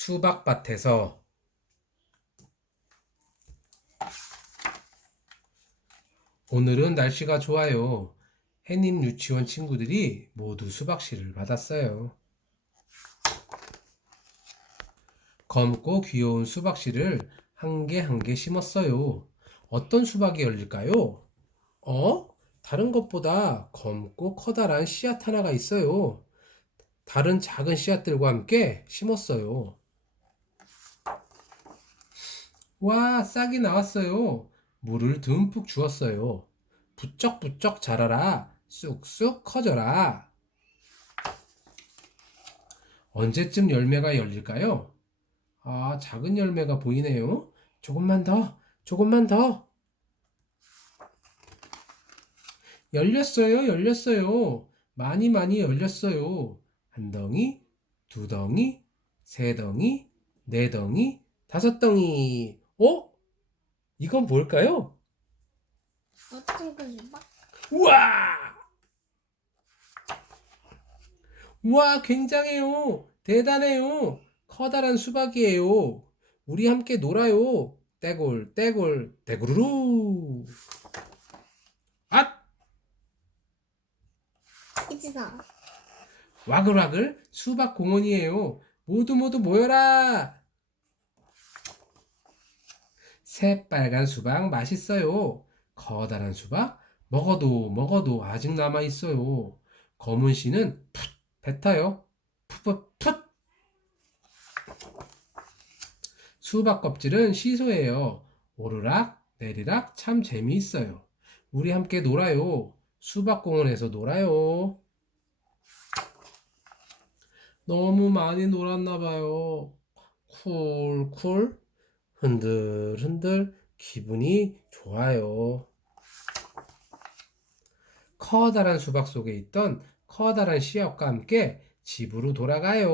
수박밭에서 오늘은 날씨가 좋아요. 해님 유치원 친구들이 모두 수박씨를 받았어요. 검고 귀여운 수박씨를 한개 한 개 심었어요. 어떤 수박이 열릴까요? 어? 다른 것보다 검고 커다란 씨앗 하나가 있어요. 다른 작은 씨앗들과 함께 심었어요. 와, 싹이 나왔어요. 물을 듬뿍 주었어요. 부쩍부쩍 자라라. 쑥쑥 커져라. 언제쯤 열매가 열릴까요? 아, 작은 열매가 보이네요. 조금만 더, 조금만 더. 열렸어요, 열렸어요. 많이 많이 열렸어요. 한 덩이, 두 덩이, 세 덩이, 네 덩이, 다섯 덩이. 어? 이건 뭘까요? 어떤 거 수박? 우와! 우와, 굉장해요. 대단해요. 커다란 수박이에요. 우리 함께 놀아요. 떼굴, 떼굴, 떼구르루. 앗! 이지다. 와글와글 수박 공원이에요. 모두 모두 모여라. 새빨간 수박 맛있어요. 커다란 수박 먹어도 먹어도 아직 남아 있어요. 검은 씨는 풋 뱉어요. 풋풋풋. 수박 껍질은 시소해요. 오르락 내리락 참 재미있어요. 우리 함께 놀아요. 수박 공원에서 놀아요. 너무 많이 놀았나 봐요. 쿨쿨 흔들흔들 기분이 좋아요. 커다란 수박 속에 있던 커다란 씨앗과 함께 집으로 돌아가요.